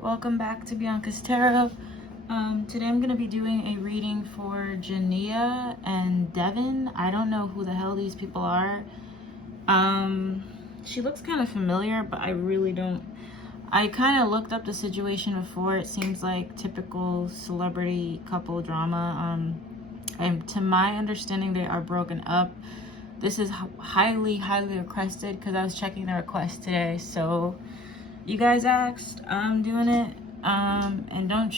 Welcome back to Bianca's Tarot. Today I'm going to be doing a reading for Jania and Devin. I don't know who the hell these people are. She looks kind of familiar, but I really don't. I kind of looked up the situation before. It seems like typical celebrity couple drama. And to my understanding, they are broken up. This is highly requested because I was checking the request today. So you guys asked, I'm doing it. And don't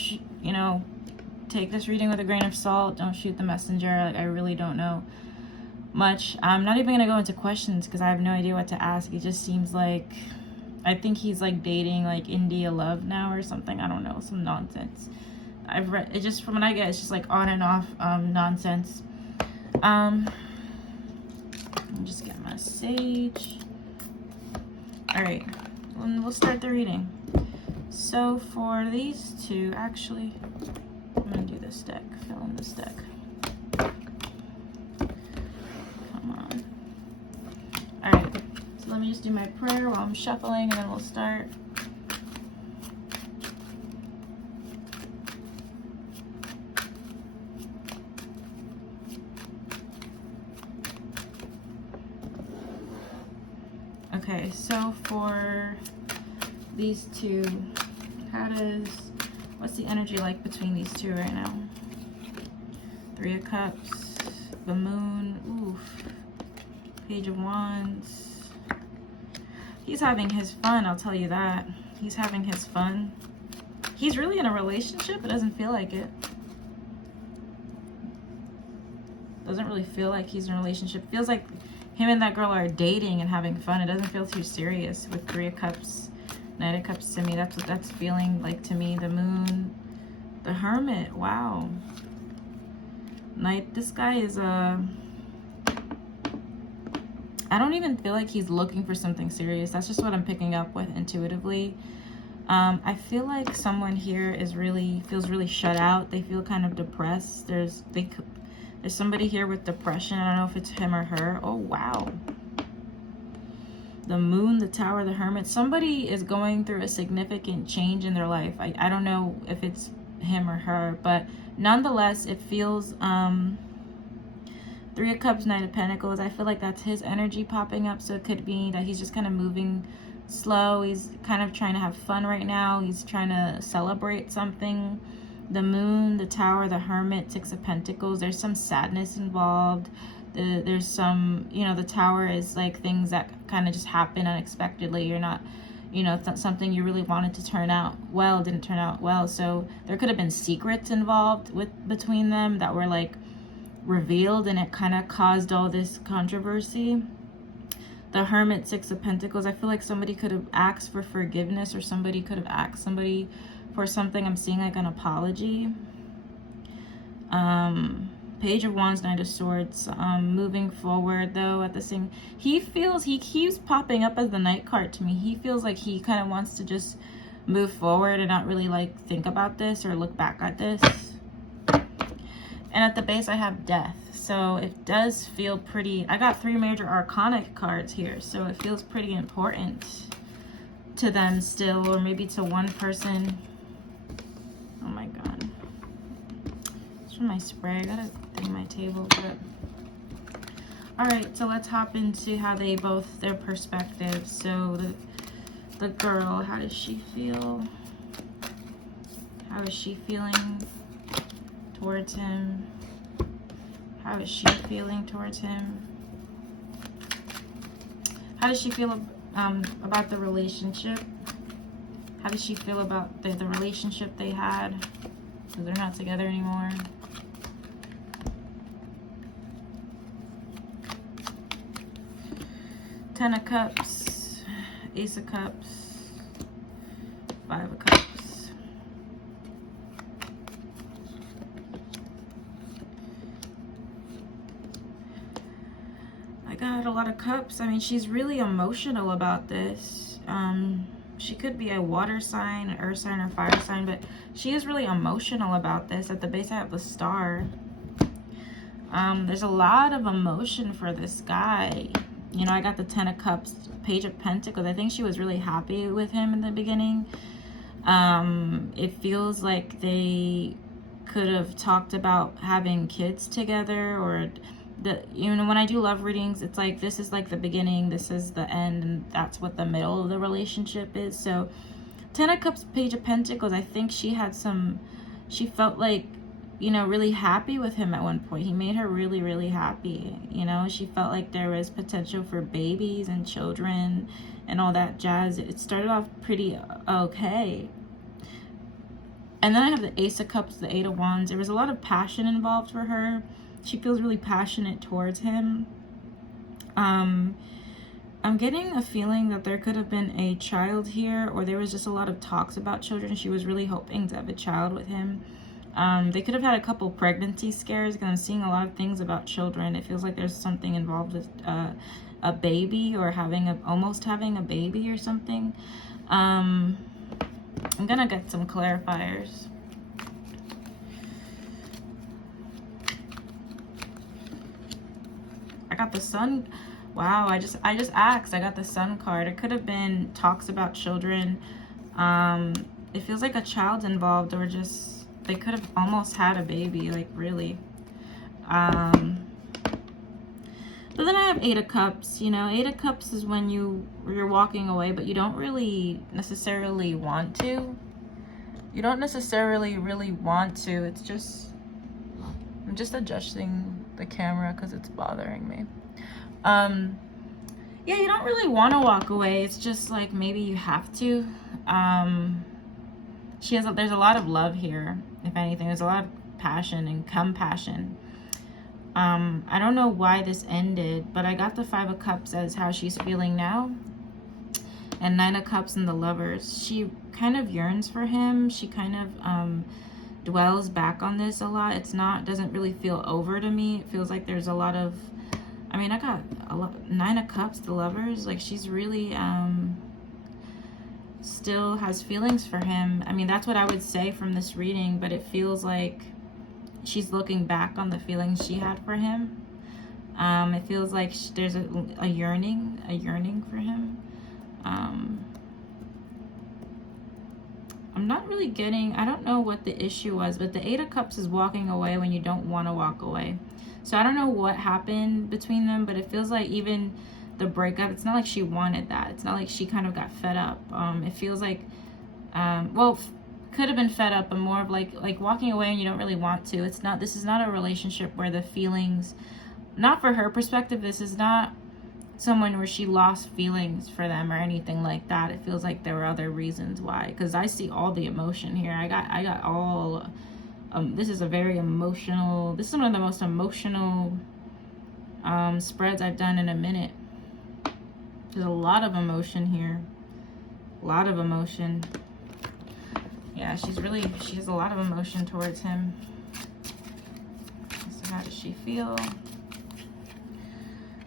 take this reading with a grain of salt. Don't shoot the messenger. I really don't know much. I'm not even gonna go into questions because I have no idea what to ask. It just seems like I think he's like dating like India Love now or something. I don't know, some nonsense. I've read it, just from what I get, it's just like on and off nonsense. Let me just get my sage. All right, and we'll start the reading. So for these two, actually, I'm gonna do this deck, fill in this deck. Come on. All right, so let me just do my prayer while I'm shuffling and then we'll start. Okay, so for these two, what's the energy like between these two right now? Three of Cups, the Moon, oof, Page of Wands. He's having his fun, I'll tell you that. He's having his fun. He's really in a relationship, it doesn't feel like it. Doesn't really feel like he's in a relationship. Feels like him and that girl are dating and having fun. It doesn't feel too serious with Three of Cups. Knight of Cups to me, that's what that's feeling like to me. The Moon, the Hermit, wow. Knight, this guy is I don't even feel like he's looking for something serious. That's just what I'm picking up with intuitively. I feel like someone here feels really shut out. They feel kind of depressed. There's somebody here with depression. I don't know if it's him or her. Oh, wow. The Moon, the Tower, the Hermit. Somebody is going through a significant change in their life. I don't know if it's him or her, but nonetheless, it feels Three of Cups, Knight of Pentacles. I feel like that's his energy popping up. So it could be that he's just kind of moving slow. He's kind of trying to have fun right now. He's trying to celebrate something. The Moon, the Tower, the Hermit, Six of Pentacles. There's some sadness involved. There's some, the Tower is like things that kind of just happen unexpectedly. You're not, it's something you really wanted to turn out well, didn't turn out well. So there could have been secrets involved between them that were like revealed, and it kind of caused all this controversy. The Hermit, Six of Pentacles. I feel like somebody could have asked for forgiveness, or somebody could have asked somebody for something. I'm seeing like an apology. Page of Wands, Knight of Swords. Moving forward though, at the same, he keeps popping up as the Knight card to me. He feels like he kind of wants to just move forward and not really like think about this or look back at this. And at the base I have Death, so it does feel pretty. I got 3 major arcana cards here, so it feels pretty important to them still, or maybe to one person. Oh my god, it's from my spray. I gotta thing my table. But all right, so let's hop into how their perspectives. So the girl, how does she feel? How is she feeling towards him? How is she feeling towards him? How does she feel about the relationship? How does she feel about the relationship they had? Because they're not together anymore. Ten of Cups, Ace of Cups, Five of Cups. I got a lot of cups. I mean, she's really emotional about this. She could be a water sign, an earth sign, or fire sign, but she is really emotional about this. At the base I have the Star. There's a lot of emotion for this guy. I got the Ten of Cups, Page of Pentacles. I think she was really happy with him in the beginning. It feels like they could have talked about having kids together, or when I do love readings, it's like this is like the beginning, this is the end, and that's what the middle of the relationship is. So 10 of Cups, Page of Pentacles, I think she felt like, really happy with him at one point. He made her really, really happy. She felt like there was potential for babies and children and all that jazz. It started off pretty okay. And then I have the Ace of Cups, the Eight of Wands. There was a lot of passion involved for her. She feels really passionate towards him. I'm getting a feeling that there could have been a child here, or there was just a lot of talks about children. She was really hoping to have a child with him. They could have had a couple pregnancy scares, because I'm seeing a lot of things about children. It feels like there's something involved with a baby, or almost having a baby or something. I'm gonna get some clarifiers. I got the Sun. Wow, I just asked. I got the Sun card. It could have been talks about children. It feels like a child's involved, or just they could have almost had a baby, like really. But then I have Eight of Cups. Eight of Cups is when you're walking away, but you don't really necessarily want to. You don't necessarily really want to. It's just, I'm just adjusting the camera because it's bothering me. Yeah, you don't really want to walk away. It's just like maybe you have to. There's a lot of love here. If anything, there's a lot of passion and compassion. I don't know why this ended, but I got the Five of Cups as how she's feeling now, and Nine of Cups and the Lovers. She kind of yearns for him. She kind of dwells back on this a lot. Doesn't really feel over to me. It feels like there's a lot of, I got a lot. Nine of Cups, the Lovers. Like she's really still has feelings for him. That's what I would say from this reading, but it feels like she's looking back on the feelings she had for him. It feels like there's a yearning for him. I'm not really getting, I don't know what the issue was, but the Eight of Cups is walking away when you don't want to walk away. So I don't know what happened between them, but it feels like even the breakup, it's not like she wanted that. It's not like she kind of got fed up. It feels like, could have been fed up, but more of like walking away and you don't really want to. This is not a relationship where the feelings, not for her perspective, this is not someone where she lost feelings for them or anything like that. It feels like there were other reasons why, because I see all the emotion here. I got all, this is a very emotional, this is one of the most emotional spreads I've done in a minute. There's a lot of emotion here. A lot of emotion. Yeah, she has a lot of emotion towards him. So how does she feel?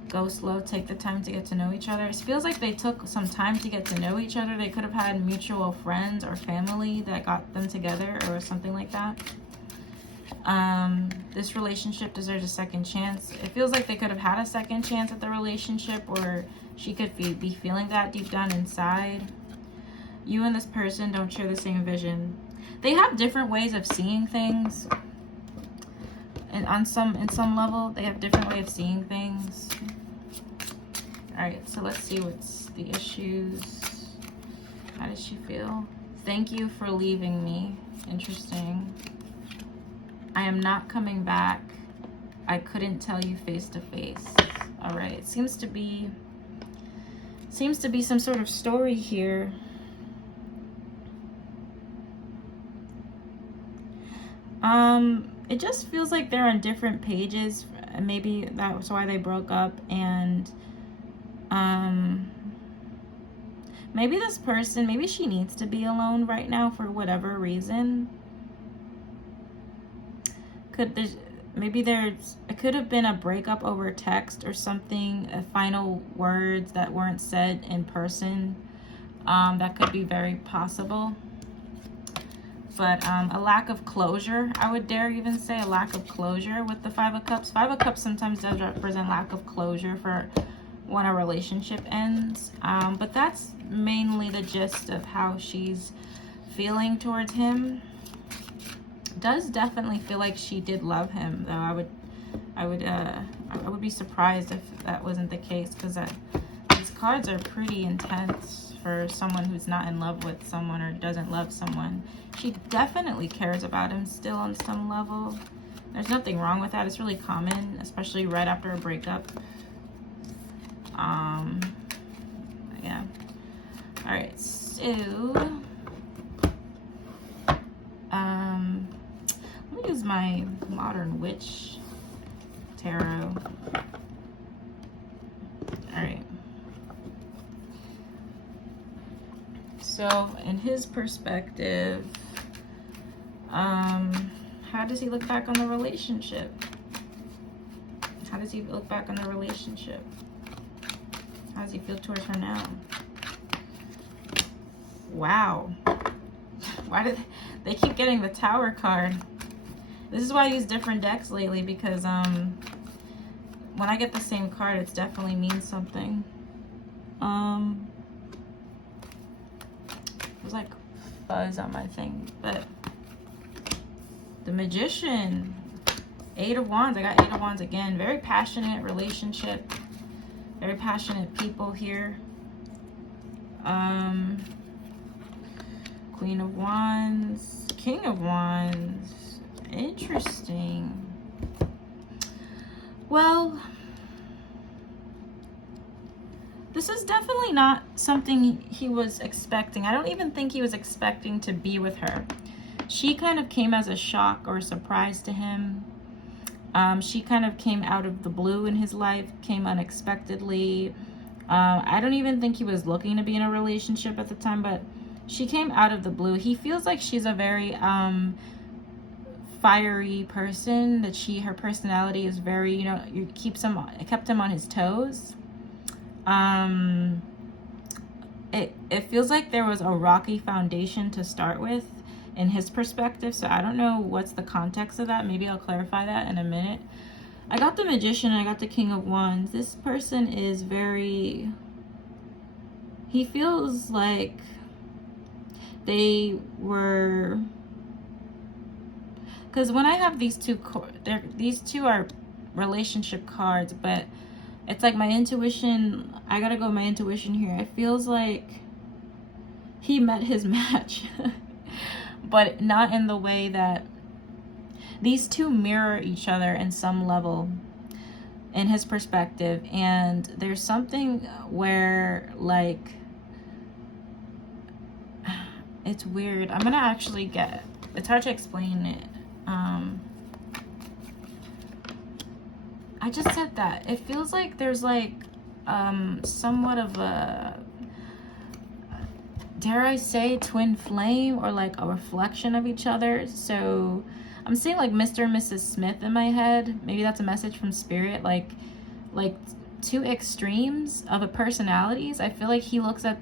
Go slow, take the time to get to know each other. It feels like they took some time to get to know each other. They could have had mutual friends or family that got them together or something like that. This relationship deserves a second chance. It feels like they could have had a second chance at the relationship, or she could be feeling that deep down inside. You and this person don't share the same vision. They have different ways of seeing things. And in some level, they have different way of seeing things. Alright, so let's see what's the issues. How does she feel? Thank you for leaving me. Interesting. I am not coming back. I couldn't tell you face to face. Alright, it seems to be some sort of story here. It just feels like they're on different pages. Maybe that's why they broke up, and maybe this person, maybe she needs to be alone right now for whatever reason. It could have been a breakup over text or something, final words that weren't said in person. That could be very possible. But a lack of closure, I would dare even say a lack of closure with the Five of Cups. Five of Cups sometimes does represent lack of closure for when a relationship ends. But that's mainly the gist of how she's feeling towards him. Does definitely feel like she did love him, though. I would be surprised if that wasn't the case, because these cards are pretty intense for someone who's not in love with someone or doesn't love someone. She definitely cares about him still on some level. There's nothing wrong with that. It's really common, especially right after a breakup. Yeah. All right, so let me use my Modern Witch Tarot. All right. So, in his perspective, how does he look back on the relationship? How does he look back on the relationship? How does he feel towards her now? Wow. Why did they keep getting the Tower card? This is why I use different decks lately, because when I get the same card, it definitely means something. There's like fuzz on my thing, but the Magician, 8 of Wands. I got 8 of Wands again. Very passionate relationship. Very passionate people here. Queen of Wands, King of Wands. Interesting. Well, this is definitely not something he was expecting. I don't even think he was expecting to be with her. She kind of came as a shock or a surprise to him. She kind of came out of the blue in his life, came unexpectedly. I don't even think he was looking to be in a relationship at the time, but she came out of the blue. He feels like she's a very fiery person, that her personality is very, you know, it kept him on his toes. It feels like there was a rocky foundation to start with in his perspective, so I don't know what's the context of that. Maybe I'll clarify that in a minute. I got the Magician and I got the King of Wands. This person is very, he feels like they were, because when I have these two are relationship cards, but it's like my intuition, I gotta go with my intuition here. It feels like he met his match, but not in the way that these two mirror each other in some level in his perspective. And there's something where, like, it's weird. I'm gonna actually it's hard to explain it. I just said that. It feels like there's like somewhat of a, dare I say, twin flame, or like a reflection of each other. So I'm seeing like Mr. and Mrs. Smith in my head. Maybe that's a message from spirit, like two extremes of a personalities. I feel like he looks at,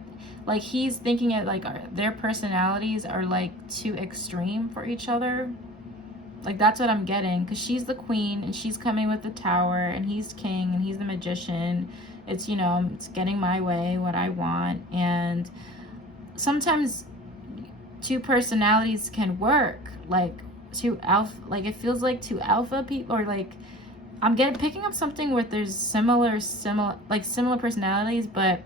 like, he's thinking at like their personalities are like too extreme for each other. Like, that's what I'm getting, because she's the queen and she's coming with the Tower, and he's king and he's the Magician. It's, you know, it's getting my way, what I want. And sometimes two personalities can work, like two alpha, like it feels like two alpha people, or like I'm picking up something where there's similar personalities, but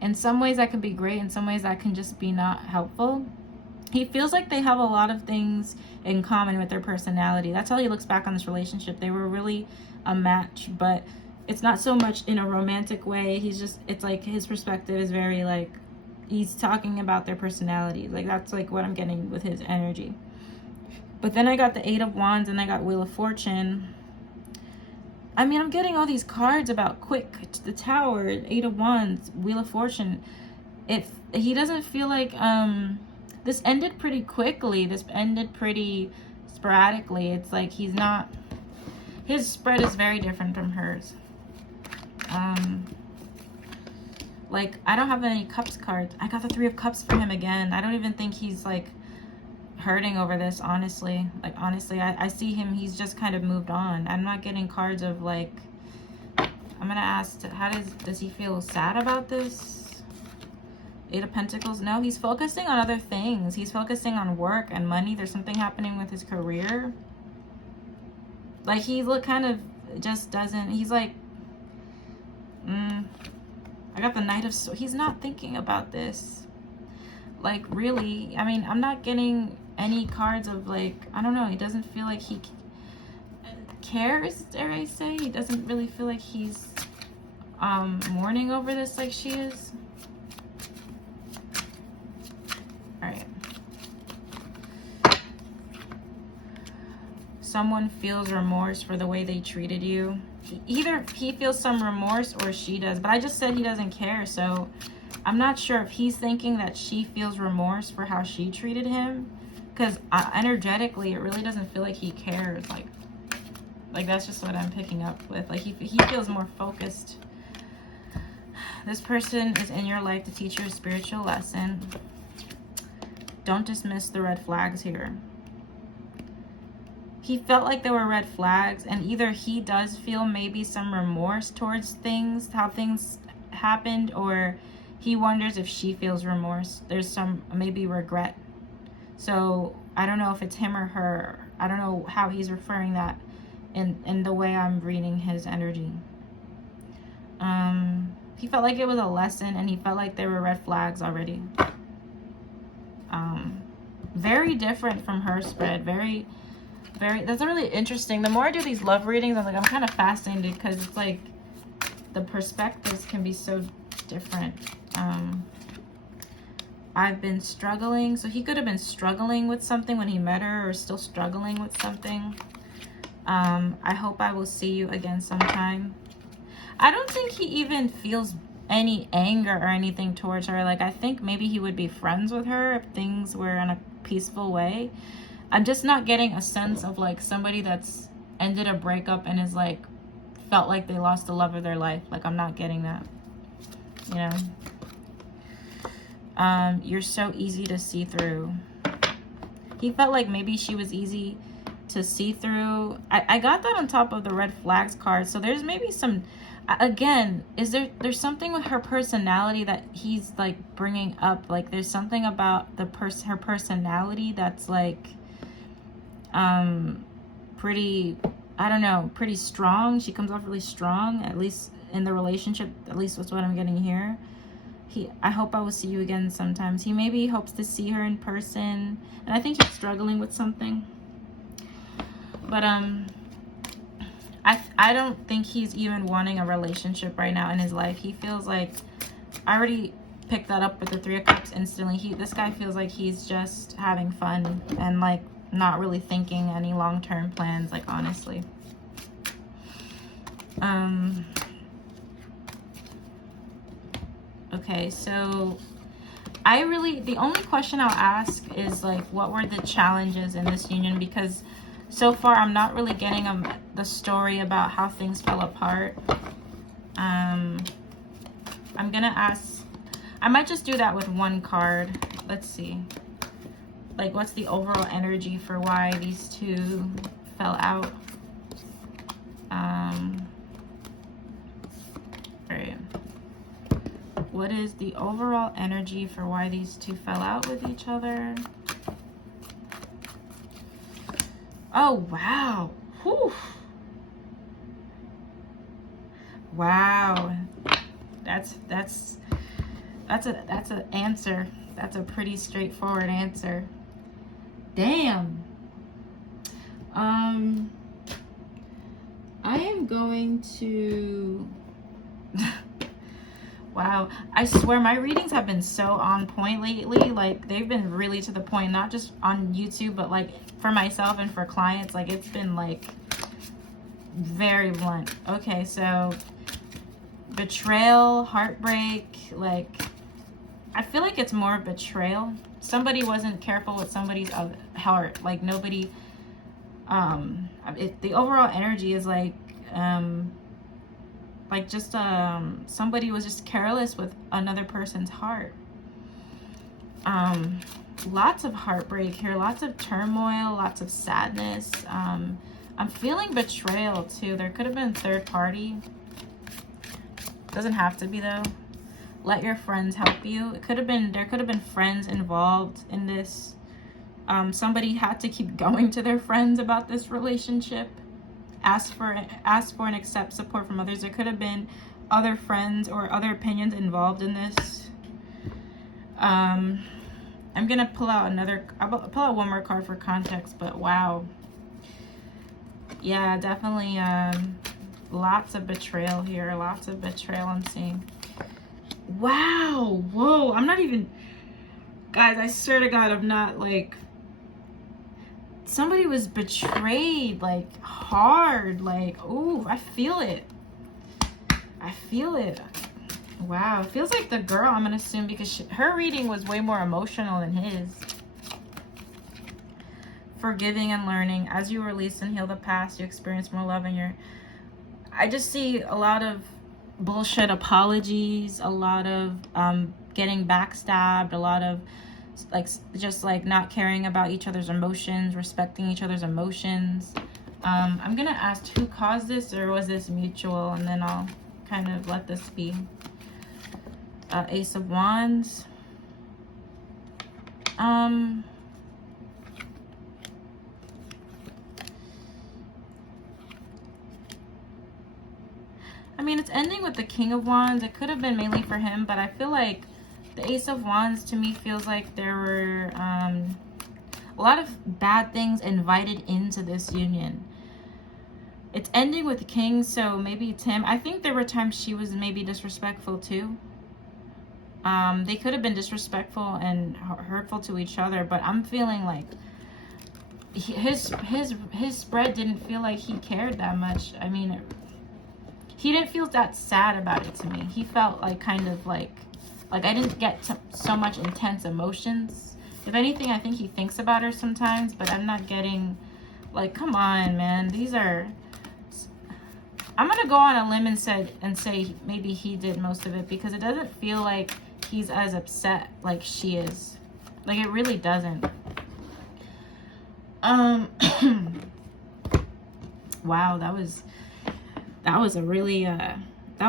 in some ways that can be great, in some ways that can just be not helpful. He feels like they have a lot of things in common with their personality. That's how he looks back on this relationship. They were really a match, but it's not so much in a romantic way. It's like his perspective is very like, he's talking about their personality. Like, that's like what I'm getting with his energy. But then I got the 8 of Wands and I got Wheel of Fortune. I mean, I'm getting all these cards about quick, the Tower, 8 of Wands, Wheel of Fortune. If he doesn't feel like, this ended pretty quickly. This ended pretty sporadically. It's like he's not, his spread is very different from hers. Like, I don't have any Cups cards. I got the 3 of Cups for him again. I don't even think he's like hurting over this, honestly. Like, honestly, I see him, he's just kind of moved on. I'm not getting cards of like, I'm gonna ask, how does he feel sad about this? Eight of Pentacles. No, he's focusing on other things. He's focusing on work and money. There's something happening with his career. Like, he kind of just doesn't, he's like, I got the Knight of Swords. He's not thinking about this. Like, really, I mean, I'm not getting any cards of, like, I don't know, he doesn't feel like he cares, dare I say. He doesn't really feel like he's mourning over this like she is. All right. Someone feels remorse for the way they treated you. Either he feels some remorse or she does, but I just said he doesn't care, so I'm not sure if he's thinking that she feels remorse for how she treated him, because energetically it really doesn't feel like he cares. Like that's just what I'm picking up with. Like he feels more focused. This person is in your life to teach you a spiritual lesson. Don't dismiss the red flags here. He felt like there were red flags, and either he does feel maybe some remorse towards things, how things happened, or he wonders if she feels remorse. There's some maybe regret. So I don't know if it's him or her. I don't know how he's referring that in the way I'm reading his energy. He felt like it was a lesson, and he felt like there were red flags already. Very different from her spread. Very, that's really interesting. The more I do these love readings, I'm kind of fascinated, because it's like the perspectives can be so different. I've been struggling. So he could have been struggling with something when he met her, or still struggling with something. I hope I will see you again sometime. I don't think he even feels any anger or anything towards her. Like, I think maybe he would be friends with her if things were in a peaceful way. I'm just not getting a sense of like somebody that's ended a breakup and is like felt like they lost the love of their life. Like, I'm not getting that, you know. You're so easy to see through. He felt like maybe she was easy to see through. I got that on top of the red flags card. So there's maybe some, again, there's something with her personality that he's like bringing up. Like, there's something about her personality that's like pretty, I don't know, pretty strong. She comes off really strong, at least in the relationship. At least that's what I'm getting here. I hope I will see you again sometimes. He maybe hopes to see her in person, and I think he's struggling with something. But I don't think he's even wanting a relationship right now in his life. He feels like, I already picked that up with the Three of Cups instantly. This guy feels like he's just having fun and like not really thinking any long-term plans, like, honestly. Okay, so the only question I'll ask is like, what were the challenges in this union? Because so far I'm not really getting the story about how things fell apart. I'm gonna ask, I might just do that with one card. Let's see, like, what's the overall energy for why these two fell out? Right. What is the overall energy for why these two fell out with each other? Oh, wow. Whew. Wow. That's an answer. That's a pretty straightforward answer. Damn. I am going to wow, I swear my readings have been so on point lately. Like, they've been really to the point, not just on YouTube, but like for myself and for clients. Like, it's been like very blunt. Okay, so betrayal, heartbreak, like, I feel like it's more betrayal. Somebody wasn't careful with somebody's heart. Like, nobody, the overall energy is like just somebody was just careless with another person's heart. Lots of heartbreak here, lots of turmoil, lots of sadness. I'm feeling betrayal too. There could have been a third party. Doesn't have to be though. Let your friends help you. It could have been, there could have been friends involved in this. Somebody had to keep going to their friends about this relationship. Ask for and accept support from others. There could have been other friends or other opinions involved in this. I'm gonna pull out I'll pull out one more card for context, but wow. Yeah, definitely lots of betrayal here. Lots of betrayal I'm seeing. Wow. Whoa. I'm not even, guys, I swear to God, I'm not like, somebody was betrayed, like hard, like, oh, I feel it. I feel it. Wow. It feels like the girl, I'm going to assume, because her reading was way more emotional than his. Forgiving and learning. As you release and heal the past, you experience more love in your... I just see a lot of bullshit apologies, a lot of getting backstabbed, a lot of like just like not caring about each other's emotions, respecting each other's emotions. I'm gonna ask who caused this, or was this mutual, and then I'll kind of let this be. Ace of Wands. I mean, it's ending with the King of Wands. It could have been mainly for him, but I feel like the Ace of Wands to me feels like there were a lot of bad things invited into this union. It's ending with the King, so maybe it's him. I think there were times she was maybe disrespectful too. They could have been disrespectful and hurtful to each other, but I'm feeling like his spread didn't feel like he cared that much. I mean, he didn't feel that sad about it to me. He felt like kind of like I didn't get so much intense emotions. If anything, I think he thinks about her sometimes, but I'm not getting, like, come on, man. These are... I'm going to go on a limb and say maybe he did most of it, because it doesn't feel like he's as upset like she is. Like, it really doesn't. Wow, that was a really, that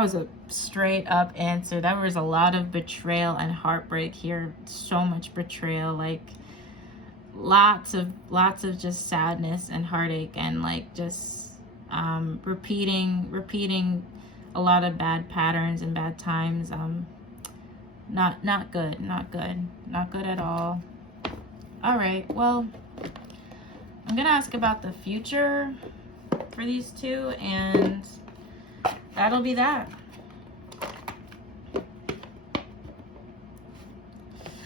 was a straight up answer. There was a lot of betrayal and heartbreak here. So much betrayal, like lots of just sadness and heartache, and like just repeating a lot of bad patterns and bad times. Not good at all. All right, well, I'm gonna ask about the future for these two, and that'll be that.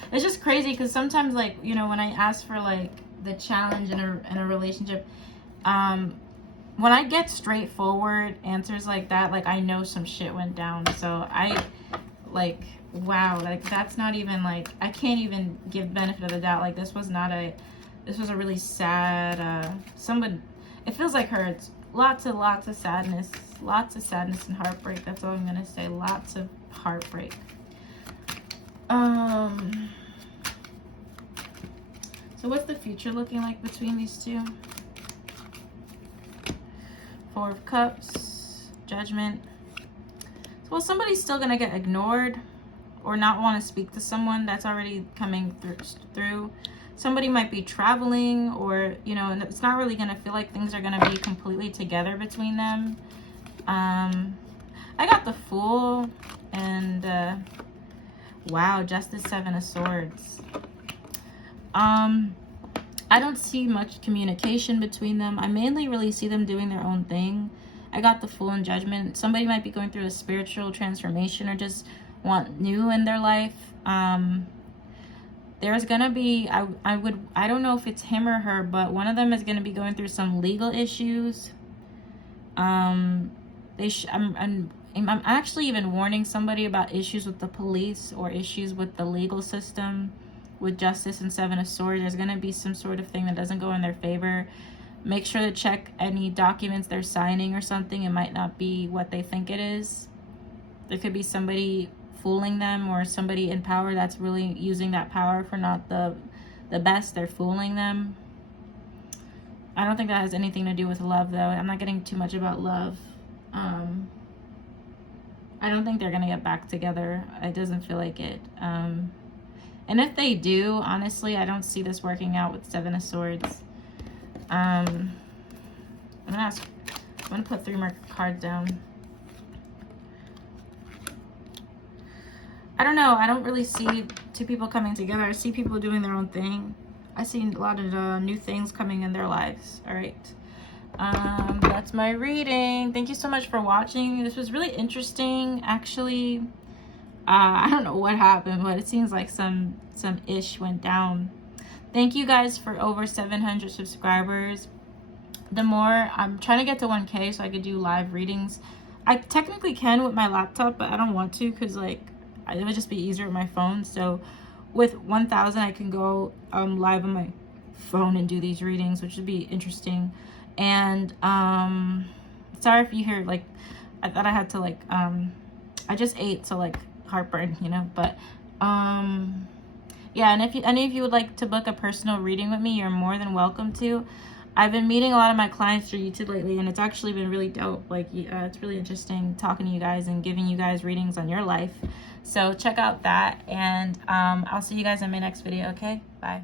It's just crazy because sometimes, like, you know, when I ask for like the challenge in a relationship, when I get straightforward answers like that, like, I know some shit went down. So I, like, wow, like, that's not even, like, I can't even give benefit of the doubt. Like, this was a really sad, it feels like her, it's lots of sadness and heartbreak. That's all I'm gonna say. Lots of heartbreak. So what's the future looking like between these two? Four of Cups, Judgment. So, well, somebody's still gonna get ignored or not want to speak to someone. That's already coming through. Somebody might be traveling, or, you know, and it's not really gonna feel like things are gonna be completely together between them. I got the Fool, and wow, Justice, Seven of Swords. I don't see much communication between them. I mainly really see them doing their own thing. I got the Fool and Judgment. Somebody might be going through a spiritual transformation or just want new in their life. There's gonna be, I don't know if it's him or her, but one of them is gonna be going through some legal issues. I'm actually even warning somebody about issues with the police or issues with the legal system. With Justice and Seven of Swords, there's going to be some sort of thing that doesn't go in their favor. Make sure to check any documents they're signing or something. It might not be what they think it is. There could be somebody fooling them, or somebody in power that's really using that power for not the best. They're fooling them. I don't think that has anything to do with love, though. I'm not getting too much about love. I don't think they're gonna get back together. It doesn't feel like it. And if they do, honestly, I don't see this working out with Seven of Swords. I'm gonna put 3 more cards down. I don't know. I don't really see 2 people coming together. I see people doing their own thing. I see a lot of new things coming in their lives. All right. That's my reading. Thank you so much for watching. This was really interesting. Actually, I don't know what happened, but it seems like some ish went down. Thank you guys for over 700 subscribers. The more, I'm trying to get to 1K so I could do live readings. I technically can with my laptop, but I don't want to because like it would just be easier with my phone. So with 1,000 I can go live on my phone and do these readings, which would be interesting. And sorry if you hear like I thought I had to like I just ate, so like heartburn, you know. But yeah, and if any of you would like to book a personal reading with me, you're more than welcome to. I've been meeting a lot of my clients through YouTube lately, and it's actually been really dope. Like, it's really interesting talking to you guys and giving you guys readings on your life. So check out that, and I'll see you guys in my next video, okay? Bye.